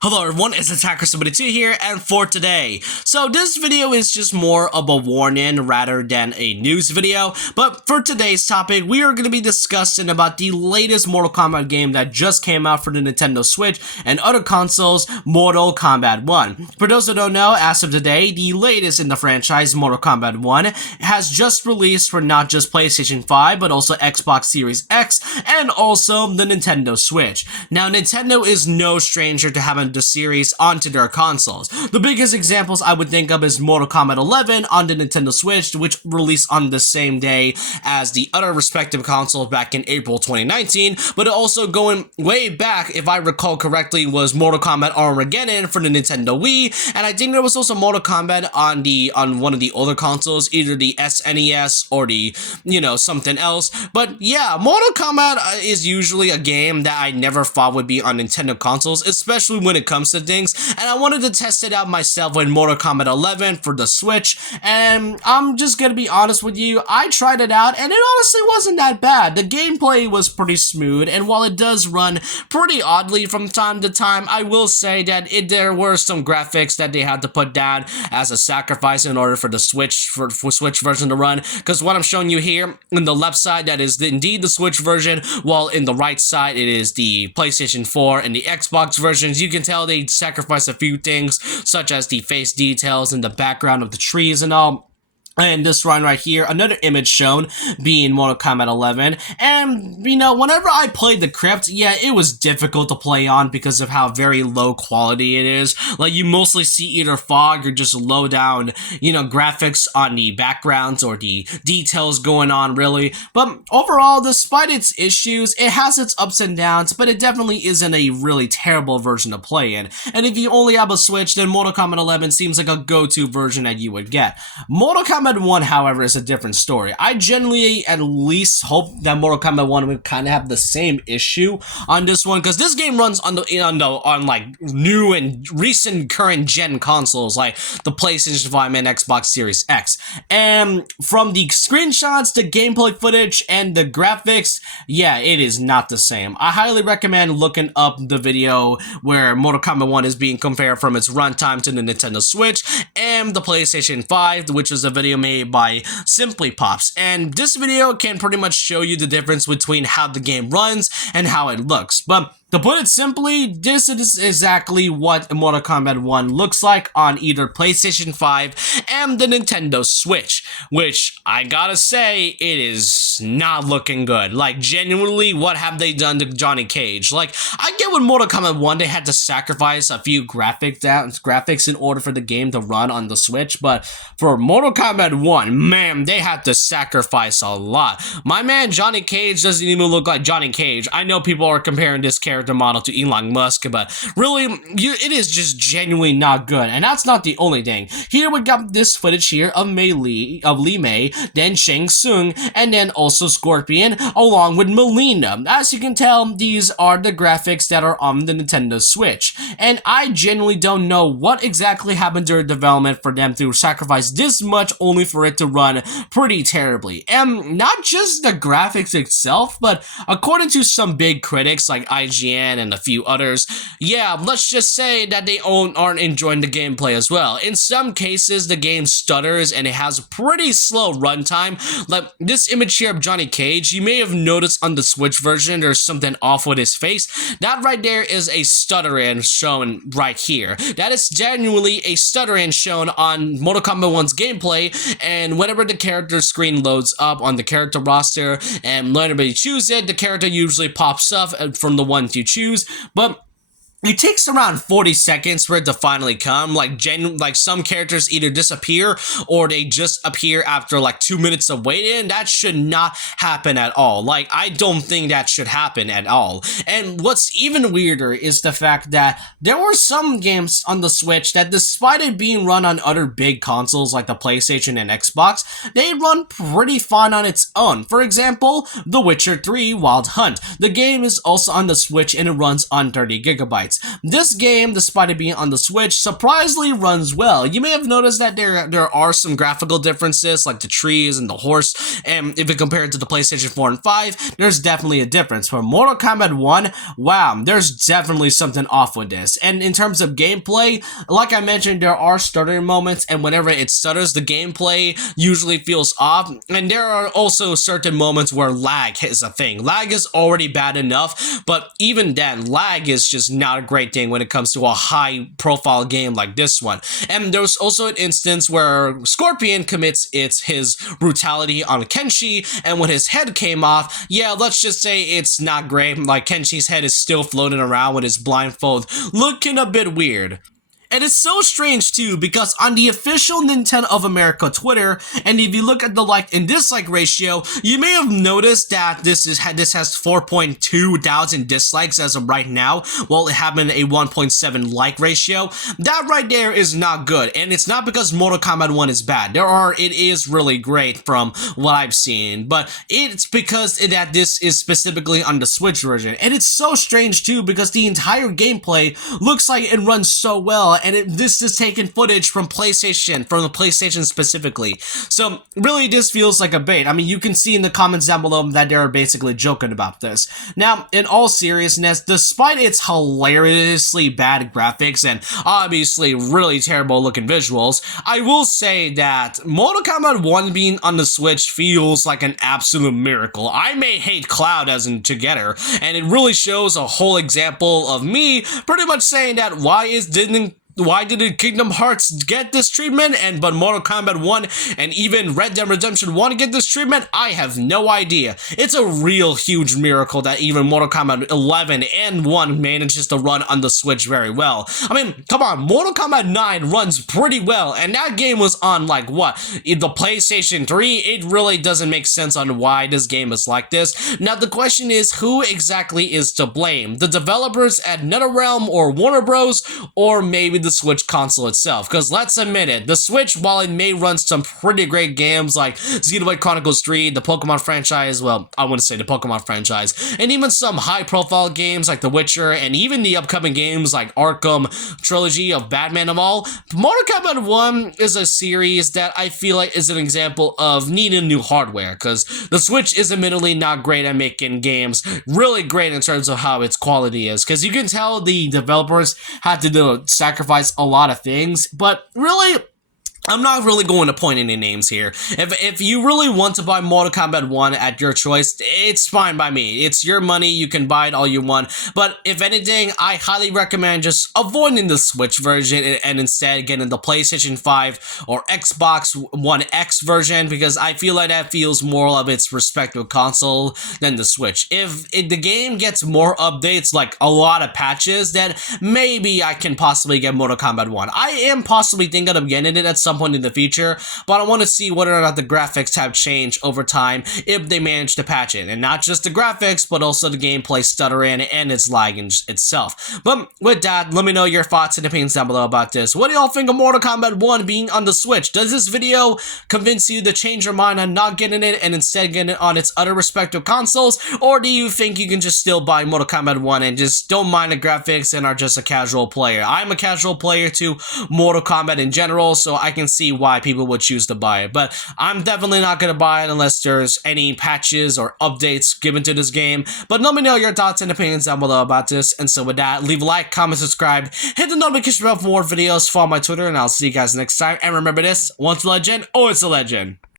Hello everyone, it's Attacker72 here, and for today, so this video is just more of a warning rather than a news video, but for today's topic, we are going to be discussing about the latest Mortal Kombat game that just came out for the Nintendo Switch and other consoles, Mortal Kombat 1. For those who don't know, as of today, the latest in the franchise, Mortal Kombat 1, has just released for not just PlayStation 5, but also Xbox Series X, and also the Nintendo Switch. Now, Nintendo is no stranger to having the series onto their consoles. The biggest examples I would think of is Mortal Kombat 11 on the Nintendo Switch, which released on the same day as the other respective consoles back in April 2019, but also going way back, if I recall correctly, was Mortal Kombat Armageddon for the Nintendo Wii, and I think there was also Mortal Kombat on one of the older consoles, either the SNES or the, something else. But yeah, Mortal Kombat is usually a game that I never thought would be on Nintendo consoles, especially when it comes to things, and I wanted to test it out myself with Mortal Kombat 11 for the Switch, and I'm just gonna be honest with you, I tried it out, and it honestly wasn't that bad. The gameplay was pretty smooth, and while it does run pretty oddly from time to time, I will say that there were some graphics that they had to put down as a sacrifice in order for the Switch, for Switch version to run, because what I'm showing you here, in the left side, that is indeed the Switch version, while in the right side, it is the PlayStation 4 and the Xbox versions. You can tell they sacrifice a few things, such as the face details and the background of the trees and all. And this one right here, another image shown being Mortal Kombat 11. And, whenever I played the Crypt, yeah, it was difficult to play on because of how very low quality it is. Like, you mostly see either fog or just low down, graphics on the backgrounds or the details going on, really. But overall, despite its issues, it has its ups and downs, but it definitely isn't a really terrible version to play in. And if you only have a Switch, then Mortal Kombat 11 seems like a go-to version that you would get. Mortal Kombat 1, however, is a different story. I genuinely at least hope that Mortal Kombat 1 would kind of have the same issue on this one, because this game runs on like new and recent current gen consoles like the PlayStation 5 and Xbox Series X. And from the screenshots, the gameplay footage, and the graphics, yeah, it is not the same. I highly recommend looking up the video where Mortal Kombat 1 is being compared from its runtime to the Nintendo Switch and the PlayStation 5, which was a video made by Simply Pops, and this video can pretty much show you the difference between how the game runs and how it looks. But to put it simply, this is exactly what Mortal Kombat 1 looks like on either PlayStation 5 and the Nintendo Switch, which I gotta say, it is not looking good. Like, genuinely, what have they done to Johnny Cage? Like, I get with Mortal Kombat 1, they had to sacrifice a few graphics in order for the game to run on the Switch, but for Mortal Kombat 1, man, they had to sacrifice a lot. My man Johnny Cage doesn't even look like Johnny Cage. I know people are comparing this character model to Elon Musk, but really, it is just genuinely not good, and that's not the only thing. Here we got this footage here of Li Mei, then Shang Tsung, and then also Scorpion, along with Melina. As you can tell, these are the graphics that are on the Nintendo Switch, and I genuinely don't know what exactly happened during development for them to sacrifice this much only for it to run pretty terribly. And not just the graphics itself, but according to some big critics like IGN and a few others, yeah, let's just say that they aren't enjoying the gameplay as well. In some cases, the game stutters and it has a pretty slow runtime. Like this image here of Johnny Cage, you may have noticed on the Switch version there's something off with his face. That right there is a stuttering shown right here. That is genuinely a stuttering shown on Mortal Kombat 1's gameplay, and whenever the character screen loads up on the character roster and whenever you choose it, the character usually pops up from the ones you choose, but it takes around 40 seconds for it to finally come. Like some characters either disappear or they just appear after like 2 minutes of waiting. That should not happen at all. Like, I don't think that should happen at all. And what's even weirder is the fact that there were some games on the Switch that, despite it being run on other big consoles like the PlayStation and Xbox, they run pretty fine on its own. For example, The Witcher 3 Wild Hunt. The game is also on the Switch and it runs on 30 gigabytes. this game, despite it being on the Switch, surprisingly runs well. You may have noticed that there are some graphical differences, like the trees and the horse, and if you compare it to the PlayStation 4 and 5, there's definitely a difference. For Mortal Kombat 1, wow, there's definitely something off with this. And in terms of gameplay, like I mentioned, there are stuttering moments, and whenever it stutters, the gameplay usually feels off, and there are also certain moments where lag is a thing. Lag is already bad enough, but even then, lag is just not a great thing when it comes to a high-profile game like this one. And there was also an instance where Scorpion commits his brutality on Kenshi, and when his head came off, yeah, let's just say it's not great. Like, Kenshi's head is still floating around with his blindfold, looking a bit weird. And it's so strange too, because on the official Nintendo of America Twitter, and if you look at the like and dislike ratio, you may have noticed that this has 4.2 thousand dislikes as of right now, while it having a 1.7 like ratio. That right there is not good, and it's not because Mortal Kombat 1 is bad. It is really great from what I've seen, but it's because that this is specifically on the Switch version. And it's so strange too, because the entire gameplay looks like it runs so well, and this is taken footage from the PlayStation specifically. So really, this feels like a bait. I mean, you can see in the comments down below that they're basically joking about this. Now, in all seriousness, despite its hilariously bad graphics and obviously really terrible looking visuals, I will say that Mortal Kombat 1 being on the Switch feels like an absolute miracle. I may hate Cloud as in together, and it really shows a whole example of me pretty much saying that why did Kingdom Hearts get this treatment, but Mortal Kombat 1 and even Red Dead Redemption 1 get this treatment? I have no idea. It's a real huge miracle that even Mortal Kombat 11 and 1 manages to run on the Switch very well. I mean, come on, Mortal Kombat 9 runs pretty well, and that game was on, like, what, the PlayStation 3? It really doesn't make sense on why this game is like this. Now, the question is, who exactly is to blame? The developers at NetherRealm or Warner Bros., or maybe the Switch console itself? Because let's admit it, the Switch, while it may run some pretty great games like Xenoblade Chronicles 3, the Pokemon franchise, well, I wouldn't say the Pokemon franchise, and even some high-profile games like The Witcher, and even the upcoming games like Arkham Trilogy of Batman and all, Mortal Kombat 1 is a series that I feel like is an example of needing new hardware, because the Switch is admittedly not great at making games really great in terms of how its quality is, because you can tell the developers had to sacrifice a lot of things, but really, I'm not really going to point any names here. If you really want to buy Mortal Kombat 1 at your choice, it's fine by me. It's your money, you can buy it all you want. But if anything, I highly recommend just avoiding the Switch version and instead getting the PlayStation 5 or Xbox One X version, because I feel like that feels more of its respective console than the Switch. If the game gets more updates, like a lot of patches, then maybe I can possibly get Mortal Kombat 1. I am possibly thinking of getting it at some point in the future, but I want to see whether or not the graphics have changed over time if they manage to patch it, and not just the graphics, but also the gameplay stuttering and its lagging itself. But with that, let me know your thoughts and opinions down below about this. What do y'all think of Mortal Kombat 1 being on the Switch? Does this video convince you to change your mind on not getting it and instead getting it on its other respective consoles, or do you think you can just still buy Mortal Kombat 1 and just don't mind the graphics and are just a casual player? I'm a casual player to Mortal Kombat in general, so I can see why people would choose to buy it, but I'm definitely not going to buy it unless there's any patches or updates given to this game. But let me know your thoughts and opinions down below about this, and so with that, leave a like, comment, subscribe, hit the notification bell for more videos, follow my Twitter, and I'll see you guys next time. And remember this, once a legend, always a legend.